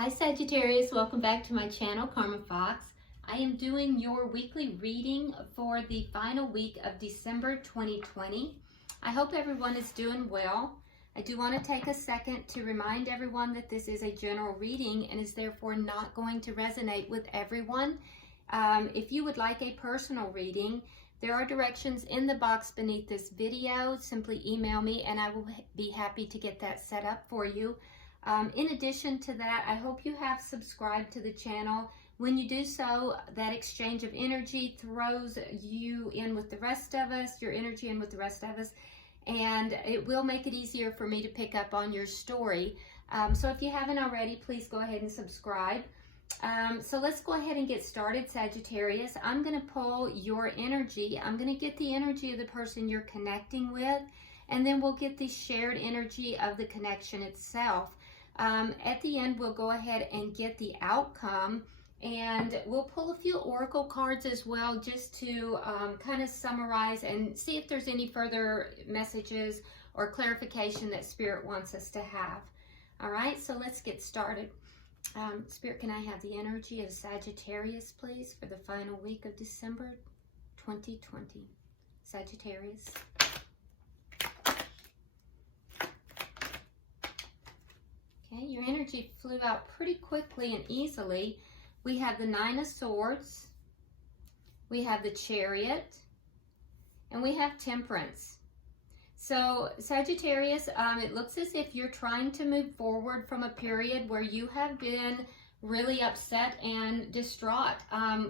Hi Sagittarius, welcome back to my channel, Karma Fox. I am doing your weekly reading for the final week of December 2020. I hope everyone is doing well. I do want to take a second to remind everyone that this is a general reading and is therefore not going to resonate with everyone. If you would like a personal reading, there are directions in the box beneath this video. Simply email me and I will be happy to get that set up for you. In addition to that, I hope you have subscribed to the channel. When you do so, that exchange of energy throws you in with the rest of us, your energy in with the rest of us, and it will make it easier for me to pick up on your story. So if you haven't already, please go ahead and subscribe. So let's go ahead and get started, Sagittarius. I'm going to pull your energy. I'm going to get the energy of the person you're connecting with, and then we'll get the shared energy of the connection itself. At the end, we'll go ahead and get the outcome, and we'll pull a few oracle cards as well, just to kind of summarize and see if there's any further messages or clarification that Spirit wants us to have. All right, so let's get started. Spirit, can I have the energy of Sagittarius, please, for the final week of December 2020? Sagittarius. Okay, your energy flew out pretty quickly and easily. We have the Nine of Swords, we have the Chariot, and we have Temperance. So Sagittarius, it looks as if you're trying to move forward from a period where you have been really upset and distraught.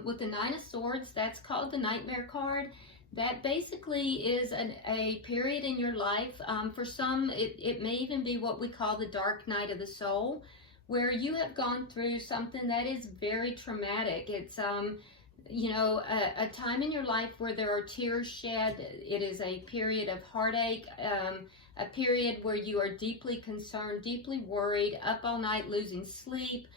With the Nine of Swords, that's called the Nightmare card. That basically is a period in your life. For some, it may even be what we call the dark night of the soul, where you have gone through something that is very traumatic. It's, you know, a time in your life where there are tears shed. It is a period of heartache, a period where you are deeply concerned, deeply worried, up all night losing sleep.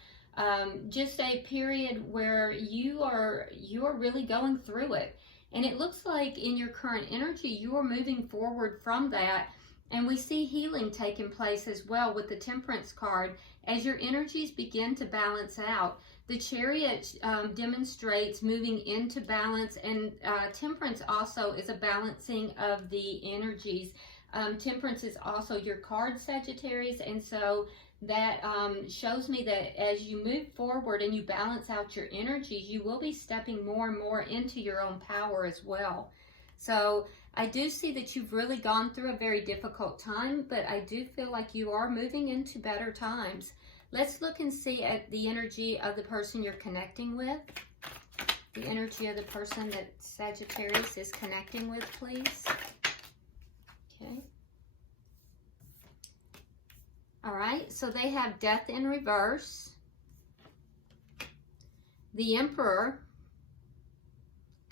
Just a period where you are really going through it. And it looks like in your current energy, you are moving forward from that. And we see healing taking place as well with the Temperance card. As your energies begin to balance out, the Chariot demonstrates moving into balance, and Temperance also is a balancing of the energies. Temperance is also your card, Sagittarius, and so that shows me that as you move forward and you balance out your energies, you will be stepping more and more into your own power as well. So I do see that you've really gone through a very difficult time, but I do feel like you are moving into better times. Let's look and see at the energy of the person you're connecting with. The energy of the person that Sagittarius is connecting with, please. Okay. All right, so they have Death in reverse, the Emperor,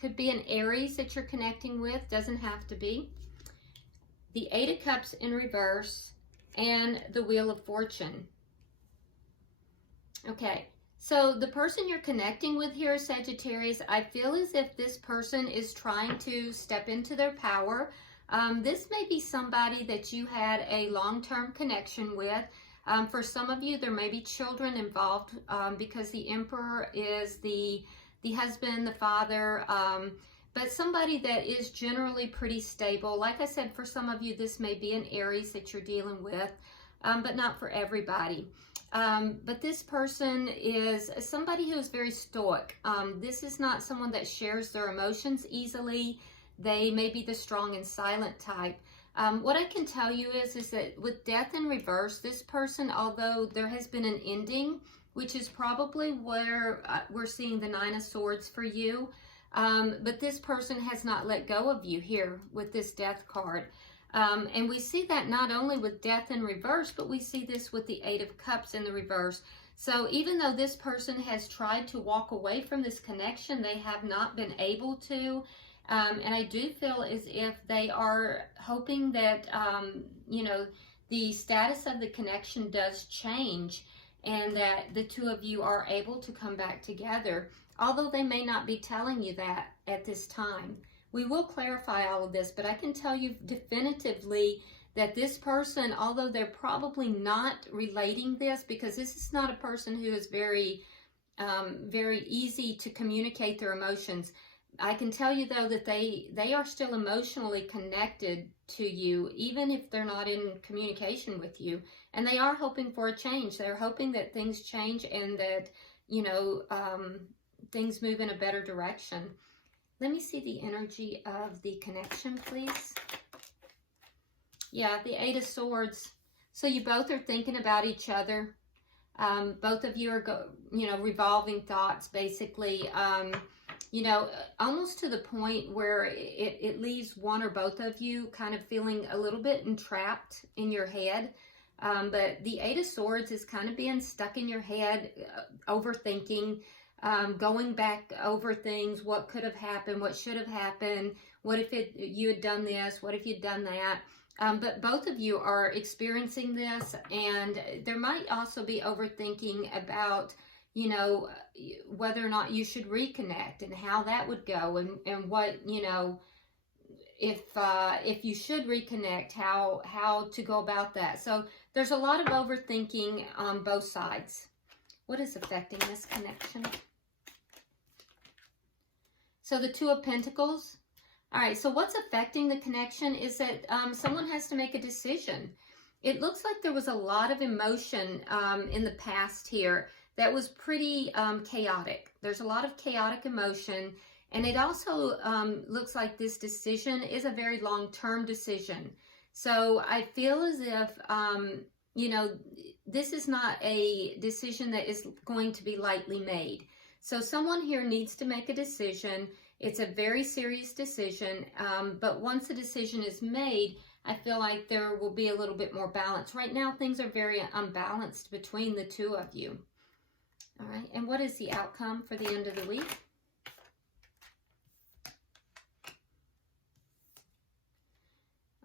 could be an Aries that you're connecting with, doesn't have to be, the Eight of Cups in reverse, and the Wheel of Fortune. Okay, so the person you're connecting with here, Sagittarius, I feel as if this person is trying to step into their power. This may be somebody that you had a long-term connection with. For some of you, there may be children involved because the Emperor is the husband, the father, but somebody that is generally pretty stable. Like I said, for some of you, this may be an Aries that you're dealing with, but not for everybody. But this person is somebody who is very stoic. This is not someone that shares their emotions easily. They may be the strong and silent type. What I can tell you is that with Death in reverse, this person, although there has been an ending, which is probably where we're seeing the Nine of Swords for you, but this person has not let go of you here with this Death card. And we see that not only with Death in reverse, but we see this with the Eight of Cups in the reverse. So even though this person has tried to walk away from this connection, they have not been able to. And I do feel as if they are hoping that, you know, the status of the connection does change and that the two of you are able to come back together, although they may not be telling you that at this time. We will clarify all of this, but I can tell you definitively that this person, although they're probably not relating this, because this is not a person who is very easy to communicate their emotions. I can tell you though that they are still emotionally connected to you, even if they're not in communication with you. And they are hoping for a change. They're hoping that things change and that, you know, things move in a better direction. Let me see the energy of the connection, please. Yeah, the Eight of Swords. So you both are thinking about each other. Both of you are, revolving thoughts, basically. You know, almost to the point where it leaves one or both of you kind of feeling a little bit entrapped in your head. But the Eight of Swords is kind of being stuck in your head, overthinking, going back over things, what could have happened, what should have happened, what if you had done this, what if you'd done that. But both of you are experiencing this, and there might also be overthinking about, you know, whether or not you should reconnect and how that would go, and what, you know, if you should reconnect, how to go about that. So there's a lot of overthinking on both sides. What is affecting this connection? So the Two of Pentacles. All right, so what's affecting the connection is that someone has to make a decision. It looks like there was a lot of emotion in the past here that was pretty chaotic. There's a lot of chaotic emotion, and it also looks like this decision is a very long-term decision. So I feel as if, you know, this is not a decision that is going to be lightly made. So someone here needs to make a decision. It's a very serious decision, but once the decision is made, I feel like there will be a little bit more balance. Right now, things are very unbalanced between the two of you. All right, and what is the outcome for the end of the week?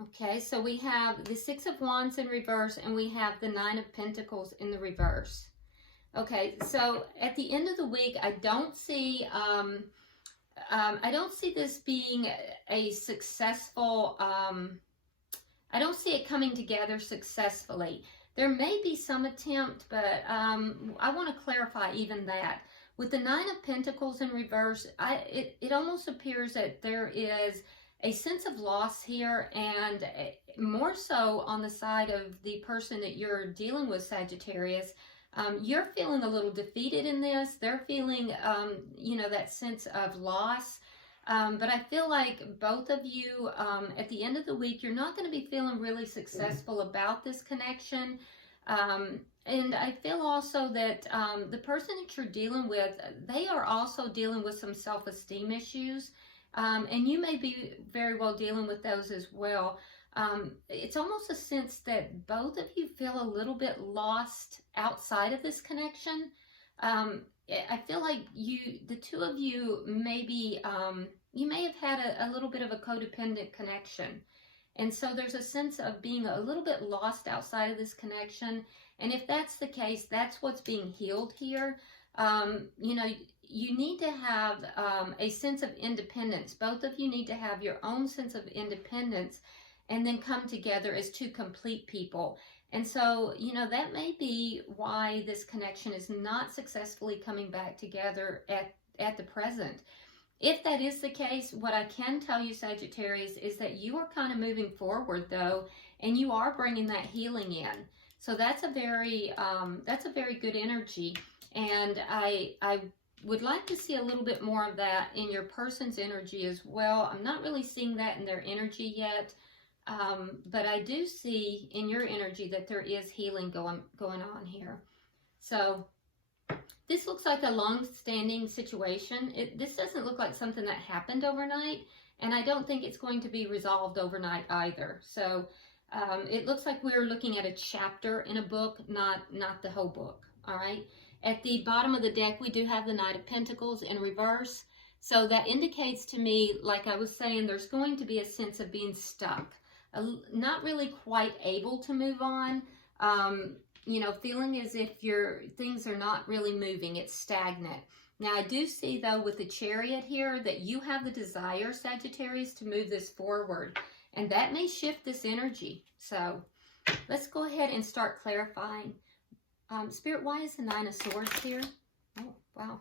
Okay, so we have the Six of Wands in reverse, and we have the Nine of Pentacles in the reverse. Okay, so at the end of the week, I don't see this being a successful, I don't see it coming together successfully. There may be some attempt, but I want to clarify even that. With the Nine of Pentacles in reverse, it almost appears that there is a sense of loss here, and more so on the side of the person that you're dealing with, Sagittarius. You're feeling a little defeated in this. They're feeling, you know, that sense of loss. But I feel like both of you, at the end of the week, you're not going to be feeling really successful about this connection. And I feel also that the person that you're dealing with, they are also dealing with some self-esteem issues. And you may be very well dealing with those as well. It's almost a sense that both of you feel a little bit lost outside of this connection. I feel like the two of you maybe, you may have had a little bit of a codependent connection. And so there's a sense of being a little bit lost outside of this connection. And if that's the case, that's what's being healed here. You know, you need to have a sense of independence. Both of you need to have your own sense of independence and then come together as two complete people. And so, you know, that may be why this connection is not successfully coming back together at the present. If that is the case, what I can tell you, Sagittarius, is that you are kind of moving forward, though, and you are bringing that healing in. So that's a very good energy. And I would like to see a little bit more of that in your person's energy as well. I'm not really seeing that in their energy yet. But I do see in your energy that there is healing going on here. So this looks like a long-standing situation. This doesn't look like something that happened overnight, and I don't think it's going to be resolved overnight either. So it looks like we're looking at a chapter in a book, not the whole book. All right. At the bottom of the deck, we do have the Knight of Pentacles in reverse. So that indicates to me, like I was saying, there's going to be a sense of being stuck. Not really quite able to move on, you know, feeling as if things are not really moving, it's stagnant. Now, I do see, though, with the Chariot here, that you have the desire, Sagittarius, to move this forward. And that may shift this energy. So let's go ahead and start clarifying. Spirit, why is the Nine of Swords here? Oh, wow.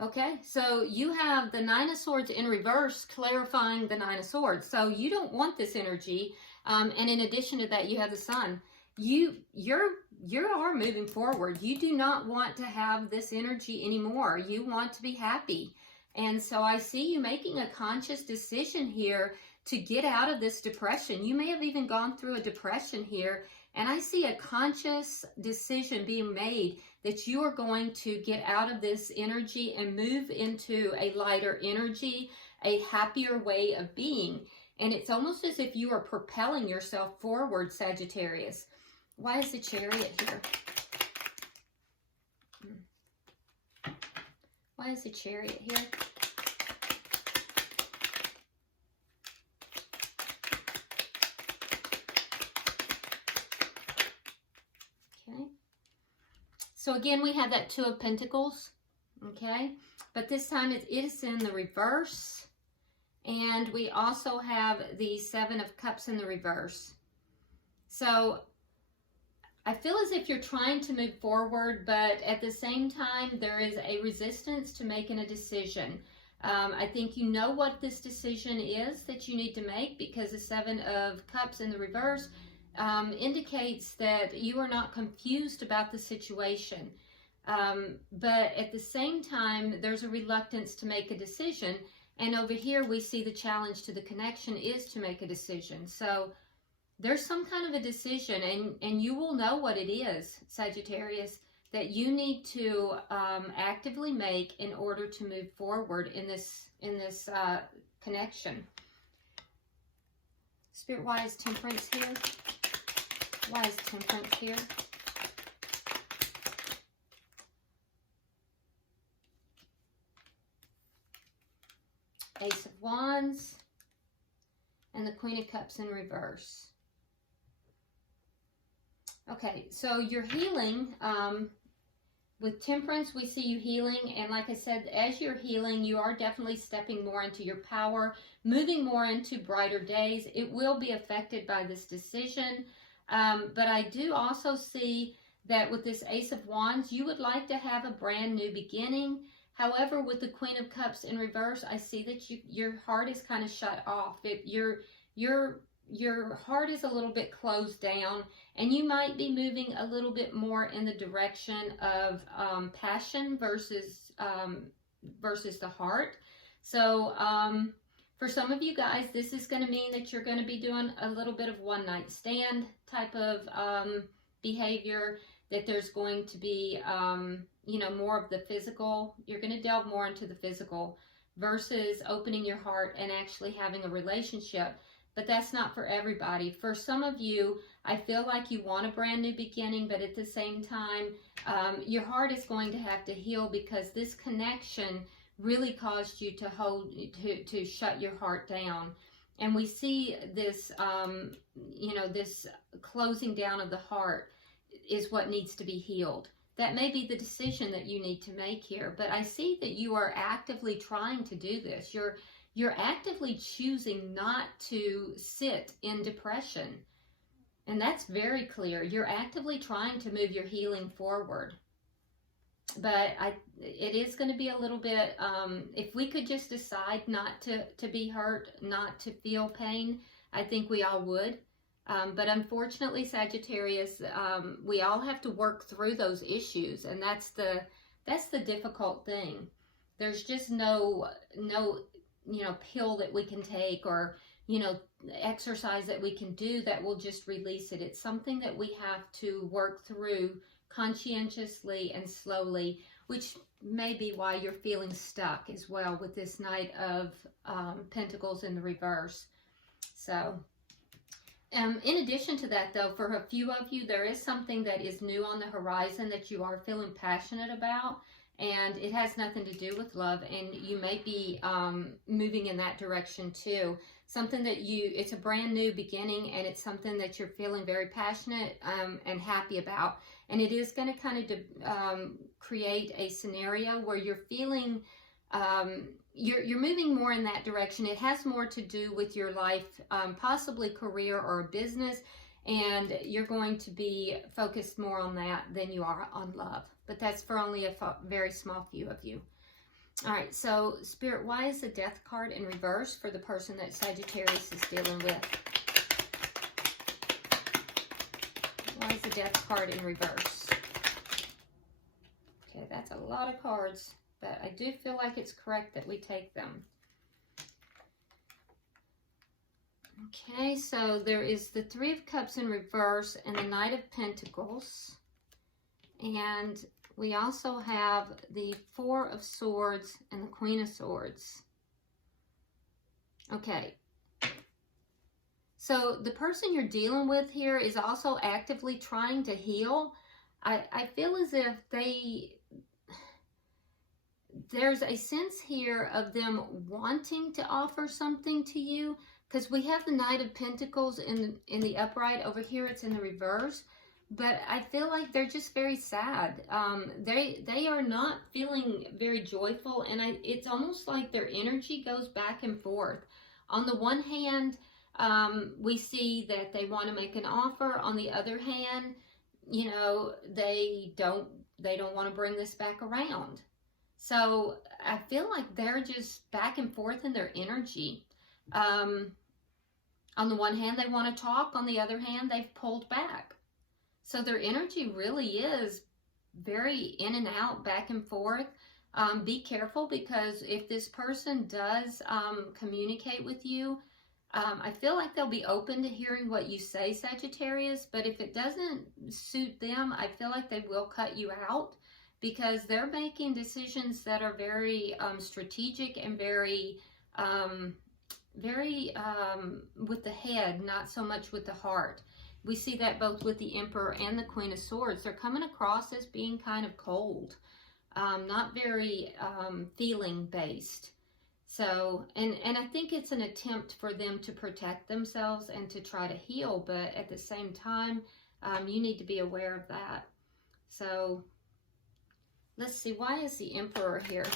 Okay, so you have the Nine of Swords in reverse, clarifying the Nine of Swords. So you don't want this energy. And in addition to that, you have the Sun. You are moving forward. You do not want to have this energy anymore. You want to be happy. And so I see you making a conscious decision here to get out of this depression. You may have even gone through a depression here. And I see a conscious decision being made that you are going to get out of this energy and move into a lighter energy, a happier way of being. And it's almost as if you are propelling yourself forward, Sagittarius. Why is the Chariot here? Why is the Chariot here? Okay. So again, we have that Two of Pentacles. Okay. But this time it is in the reverse. And we also have the Seven of Cups in the reverse. So I feel as if you're trying to move forward, but at the same time, there is a resistance to making a decision. I think you know what this decision is that you need to make, because the Seven of Cups in the reverse indicates that you are not confused about the situation. But at the same time, there's a reluctance to make a decision. And over here, we see the challenge to the connection is to make a decision. So there's some kind of a decision, and you will know what it is, Sagittarius, that you need to actively make in order to move forward in this connection. Spirit, why is Temperance here? Why is Temperance here? Ace of Wands and the Queen of Cups in reverse. Okay, so you're healing. With Temperance, we see you healing. And like I said, as you're healing, you are definitely stepping more into your power, moving more into brighter days. It will be affected by this decision. But I do also see that with this Ace of Wands, you would like to have a brand new beginning. However, with the Queen of Cups in reverse, I see that your heart is kind of shut off. Your heart is a little bit closed down, and you might be moving a little bit more in the direction of passion versus the heart. So for some of you guys, this is going to mean that you're going to be doing a little bit of one-night stand type of behavior, that there's going to be more of the physical. You're going to delve more into the physical versus opening your heart and actually having a relationship. But that's not for everybody. For some of you, I feel like you want a brand new beginning, but at the same time, your heart is going to have to heal, because this connection really caused you to shut your heart down. And we see this, this closing down of the heart is what needs to be healed. That may be the decision that you need to make here, but I see that you are actively trying to do this. You're actively choosing not to sit in depression. And that's very clear. You're actively trying to move your healing forward. But it is going to be a little bit, if we could just decide not to be hurt, not to feel pain, I think we all would. But unfortunately, Sagittarius, we all have to work through those issues. And that's the difficult thing. There's just no pill that we can take, or exercise that we can do that will just release it. It's something that we have to work through conscientiously and slowly, which may be why you're feeling stuck as well with this Knight of Pentacles in the reverse. So in addition to that, though, for a few of you, there is something that is new on the horizon that you are feeling passionate about. And it has nothing to do with love, and you may be moving in that direction too. Something that it's a brand new beginning, and it's something that you're feeling very passionate and happy about. And it is going to kind of create a scenario where you're feeling you're moving more in that direction. It has more to do with your life, possibly career or business, and you're going to be focused more on that than you are on love. But that's for only a very small few of you. All right, so Spirit, why is the Death card in reverse for the person that Sagittarius is dealing with? Why is the Death card in reverse? Okay, that's a lot of cards, but I do feel like it's correct that we take them. Okay, so there is the Three of Cups in reverse and the Knight of Pentacles. And we also have the Four of Swords and the Queen of Swords. Okay. So the person you're dealing with here is also actively trying to heal. I feel as if there's a sense here of them wanting to offer something to you, because we have the Knight of Pentacles in the upright. Over here it's in the reverse, but I feel like they're just very sad. They are not feeling very joyful, and it's almost like their energy goes back and forth. On the one hand, we see that they want to make an offer. On the other hand, you know, they don't want to bring this back around. So I feel like they're just back and forth in their energy. On the one hand, they want to talk. On the other hand, they've pulled back. So their energy really is very in and out, back and forth. Be careful, because if this person does communicate with you, I feel like they'll be open to hearing what you say, Sagittarius. But if it doesn't suit them, I feel like they will cut you out, because they're making decisions that are very strategic and very with the head, not so much with the heart. We see that both with the Emperor and the Queen of Swords. They're coming across as being kind of cold, not very feeling based. So, and I think it's an attempt for them to protect themselves and to try to heal, but at the same time, you need to be aware of that. So, let's see, why is the Emperor here?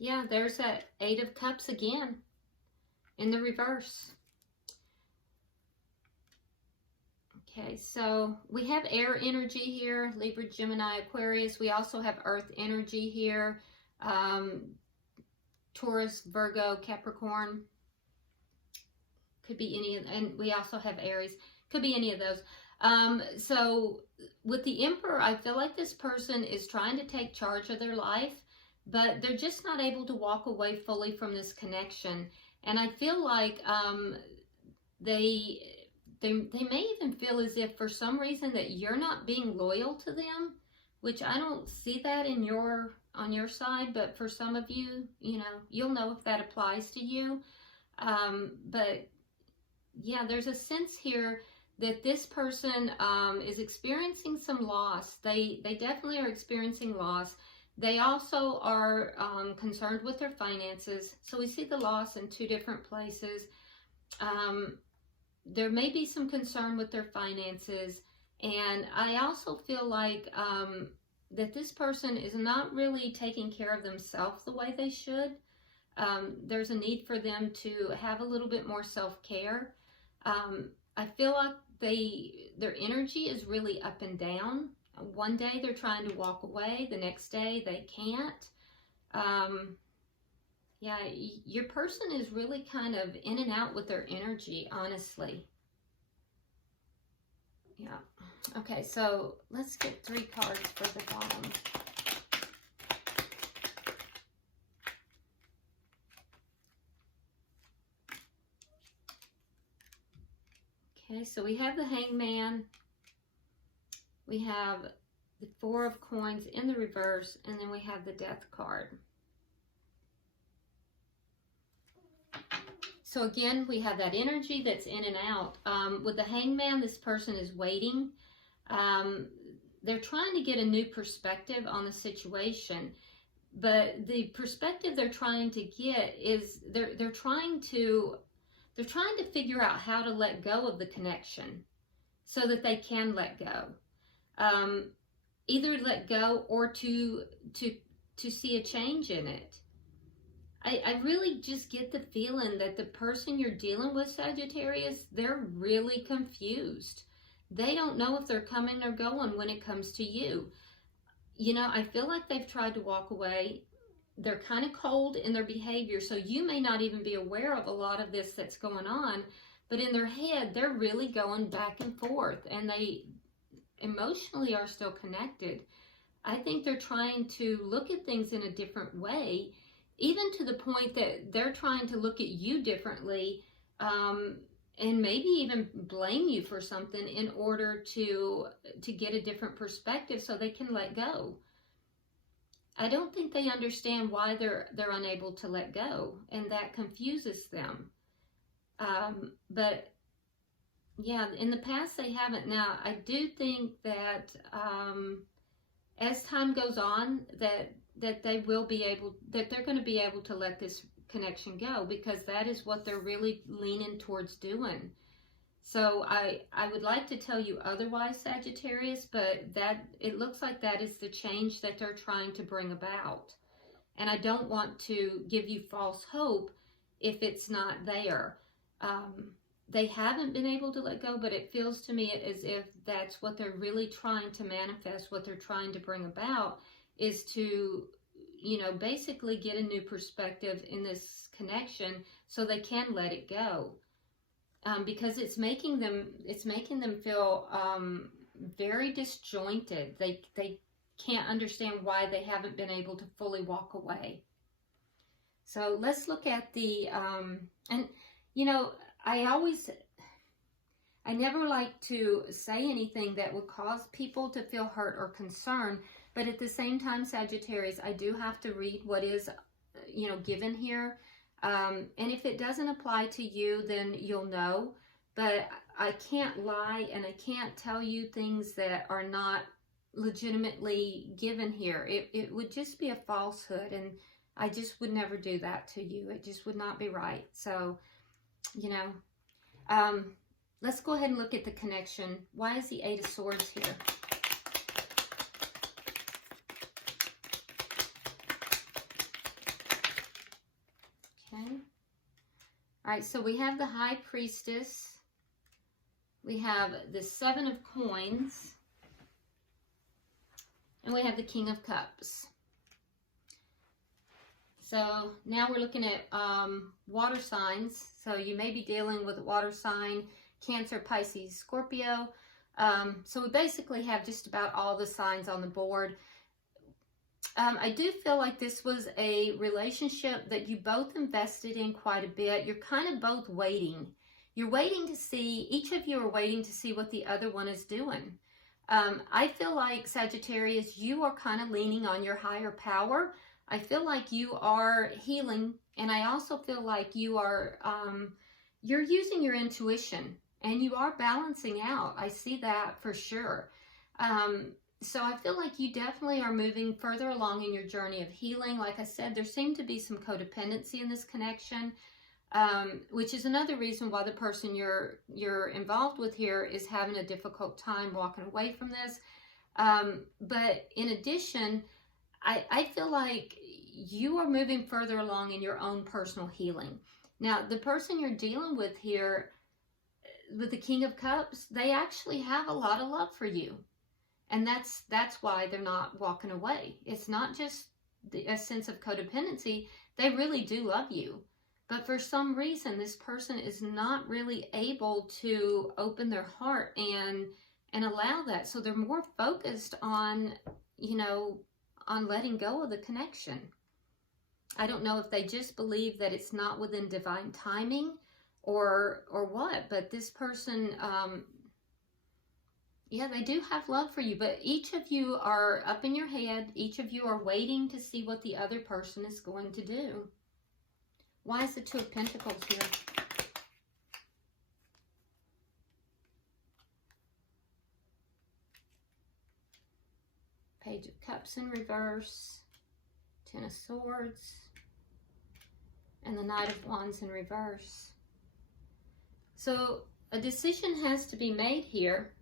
Yeah, there's that Eight of Cups again in the reverse. Okay, so we have air energy here, Libra, Gemini, Aquarius. We also have earth energy here, Taurus, Virgo, Capricorn. Could be any, and we also have Aries. Could be any of those. So with the Emperor, I feel like this person is trying to take charge of their life, but they're just not able to walk away fully from this connection. And I feel like they may even feel as if for some reason that you're not being loyal to them, which I don't see that on your side, but for some of you, you know, you'll know if that applies to you. But yeah, there's a sense here that this person is experiencing some loss. They definitely are experiencing loss. They also are concerned with their finances. So we see the loss in two different places. There may be some concern with their finances. And I also feel like that this person is not really taking care of themselves the way they should. There's a need for them to have a little bit more self-care. I feel like their energy is really up and down. One day they're trying to walk away, the next day they can't. Yeah, your person is really kind of in and out with their energy, honestly. Yeah. Okay, so let's get 3 cards for the bottom. Okay, so we have the Hangman. We have the 4 of Coins in the reverse, and then we have the Death card. So again, we have that energy that's in and out. With the Hangman, this person is waiting. They're trying to get a new perspective on the situation, but the perspective they're trying to get is they're trying to figure out how to let go of the connection so that they can let go. either let go or to see a change in it. I really just get the feeling that the person you're dealing with, Sagittarius, they're really confused. They don't know if they're coming or going when it comes to you. You know, I feel like they've tried to walk away. They're kind of cold in their behavior, so you may not even be aware of a lot of this that's going on, but in their head, they're really going back and forth, and they emotionally are still connected. I think they're trying to look at things in a different way, even to the point that they're trying to look at you differently, and maybe even blame you for something in order to get a different perspective so they can let go. I don't think they understand why they're unable to let go, and that confuses them. But yeah, in the past they haven't. Now, I do think that as time goes on, that they will be able, that they're going to be able to let this connection go, because that is what they're really leaning towards doing. So I would like to tell you otherwise, Sagittarius, but that it looks like that is the change that they're trying to bring about. And I don't want to give you false hope if it's not there. They haven't been able to let go, but it feels to me as if that's what they're really trying to manifest, what they're trying to bring about, is to, you know, basically get a new perspective in this connection so they can let it go. Because it's making them feel very disjointed. They can't understand why they haven't been able to fully walk away. So let's look at the, and you know, I never like to say anything that would cause people to feel hurt or concerned, but at the same time, Sagittarius, I do have to read what is, you know, given here. And if it doesn't apply to you, then you'll know. But I can't lie, and I can't tell you things that are not legitimately given here. It would just be a falsehood, and I just would never do that to you. It just would not be right. So, you know, let's go ahead and look at the connection. Why is the Eight of Swords here? Okay. All right, so we have the High Priestess. We have the Seven of Coins. And we have the King of Cups. So now we're looking at water signs. So you may be dealing with a water sign, Cancer, Pisces, Scorpio. So we basically have just about all the signs on the board. I do feel like this was a relationship that you both invested in quite a bit. You're kind of both waiting. You're waiting to see, each of you are waiting to see what the other one is doing. I feel like, Sagittarius, you are kind of leaning on your higher power. I feel like you are healing, and I also feel like you are, you're using your intuition, and you are balancing out. I see that for sure. So I feel like you definitely are moving further along in your journey of healing. Like I said, there seemed to be some codependency in this connection, which is another reason why the person you're involved with here is having a difficult time walking away from this. But in addition, I feel like you are moving further along in your own personal healing. Now, the person you're dealing with here, with the King of Cups, they actually have a lot of love for you. And that's why they're not walking away. It's not just a sense of codependency. They really do love you. But for some reason, this person is not really able to open their heart and allow that. So they're more focused on, you know, on letting go of the connection. I don't know if they just believe that it's not within divine timing or what, but this person, yeah, they do have love for you, but each of you are up in your head. Each of you are waiting to see what the other person is going to do. Why is the Two of Pentacles here? Page of Cups in reverse, Ten of Swords, and the Knight of Wands in reverse. So a decision has to be made here.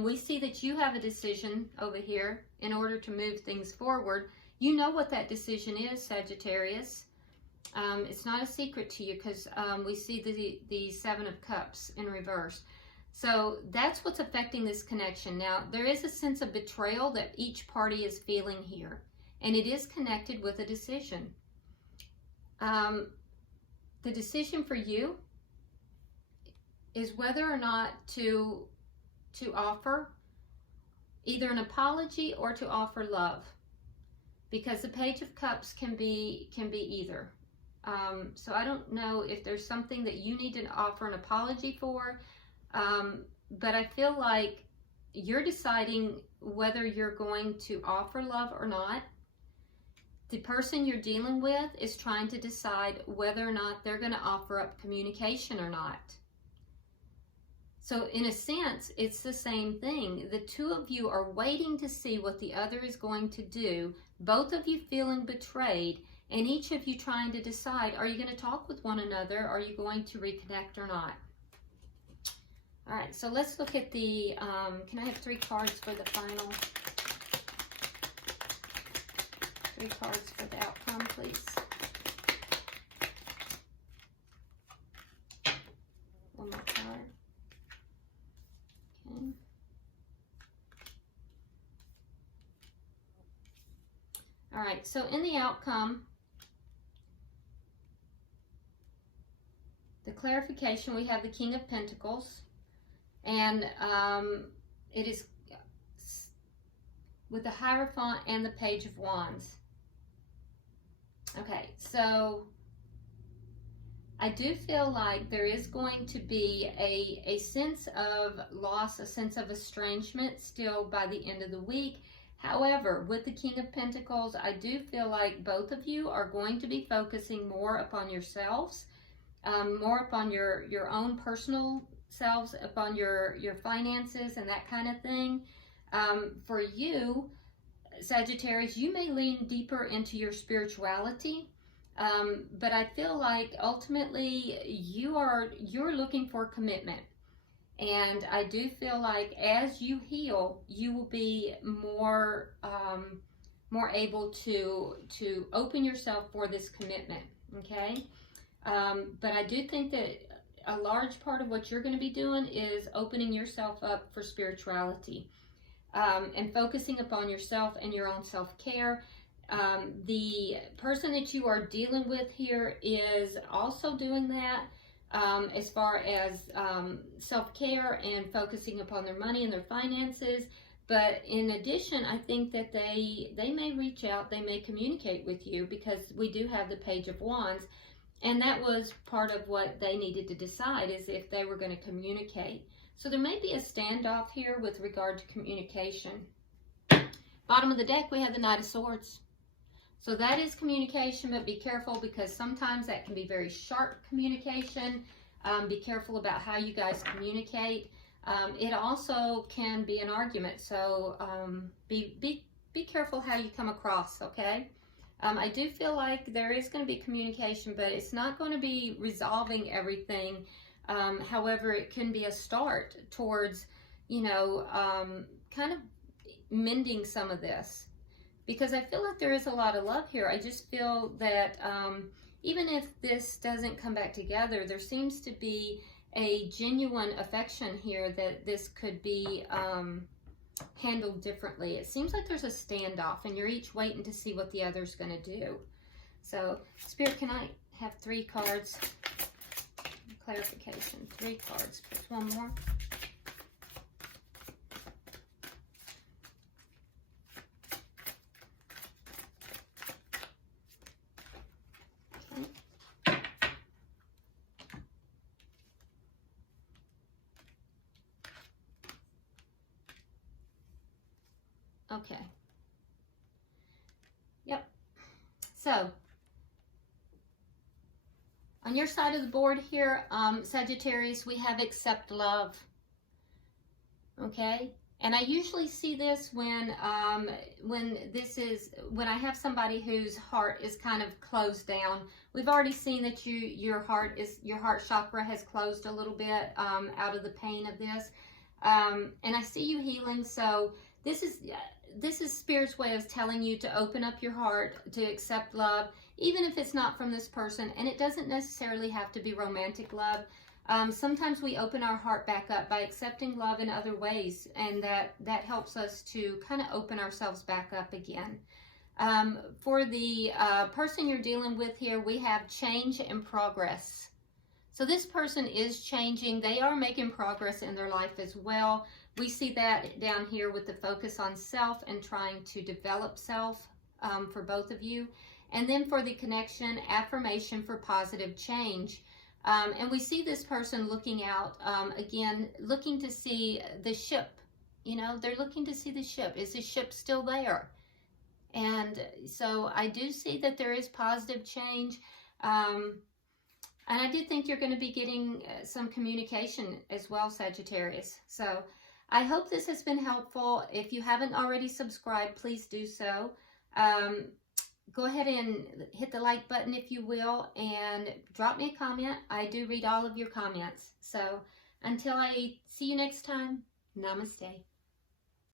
we see that you have a decision over here in order to move things forward. You know what that decision is, Sagittarius. It's not a secret to you because we see the Seven of Cups in reverse. So that's what's affecting this connection. Now, there is a sense of betrayal that each party is feeling here, and it is connected with a decision. The decision for you is whether or not to offer either an apology or to offer love, because the Page of Cups can be either. So I don't know if there's something that you need to offer an apology for, but I feel like you're deciding whether you're going to offer love or not. The person you're dealing with is trying to decide whether or not they're going to offer up communication or not. So in a sense, it's the same thing. The two of you are waiting to see what the other is going to do, both of you feeling betrayed, and each of you trying to decide, are you going to talk with one another? Are you going to reconnect or not? All right, so let's look at the, can I have 3 cards for the final? 3 cards for the outcome, please. One more card. Okay. All right, so in the outcome, the clarification, we have the King of Pentacles, and it is with the Hierophant and the Page of Wands. Okay, so I do feel like there is going to be a sense of loss, a sense of estrangement still by the end of the week. However, with the King of Pentacles, I do feel like both of you are going to be focusing more upon yourselves, more upon your own personal selves, upon your finances and that kind of thing. For you, Sagittarius, you may lean deeper into your spirituality, but I feel like ultimately you're looking for commitment. And I do feel like as you heal, you will be more able to open yourself for this commitment, okay? But I do think that a large part of what you're going to be doing is opening yourself up for spirituality, and focusing upon yourself and your own self-care. The person that you are dealing with here is also doing that, as far as self-care and focusing upon their money and their finances. But in addition, I think that they may reach out, they may communicate with you, because we do have the Page of Wands, and that was part of what they needed to decide, is if they were going to communicate. So there may be a standoff here with regard to communication. Bottom of the deck, we have the Knight of Swords. So that is communication, but be careful, because sometimes that can be very sharp communication. Be careful about how you guys communicate. It also can be an argument, so be careful how you come across, okay? I do feel like there is going to be communication, but it's not going to be resolving everything. However, it can be a start towards, kind of mending some of this. Because I feel like there is a lot of love here. I just feel that even if this doesn't come back together, there seems to be a genuine affection here that this could be handled differently. It seems like there's a standoff, and you're each waiting to see what the other's going to do. So, Spirit, can I have 3 cards? Clarification. 3 cards. Just one more. Okay. Yep. So, on your side of the board here, Sagittarius, we have accept love. Okay? And I usually see this when I have somebody whose heart is kind of closed down. We've already seen that your heart chakra has closed a little bit out of the pain of this. And I see you healing. So this is Spirit's way of telling you to open up your heart, to accept love, even if it's not from this person. And it doesn't necessarily have to be romantic love. Sometimes we open our heart back up by accepting love in other ways, and that helps us to kind of open ourselves back up again. For the person you're dealing with here, we have change and progress. So this person is changing. They are making progress in their life as well. We see that down here with the focus on self and trying to develop self for both of you. And then for the connection, affirmation for positive change. And we see this person looking out, again, looking to see the ship. You know, they're looking to see the ship. Is the ship still there? And so I do see that there is positive change. And I do think you're going to be getting some communication as well, Sagittarius. So I hope this has been helpful. If you haven't already subscribed, please do so. Go ahead and hit the like button if you will, and drop me a comment. I do read all of your comments. So until I see you next time, namaste.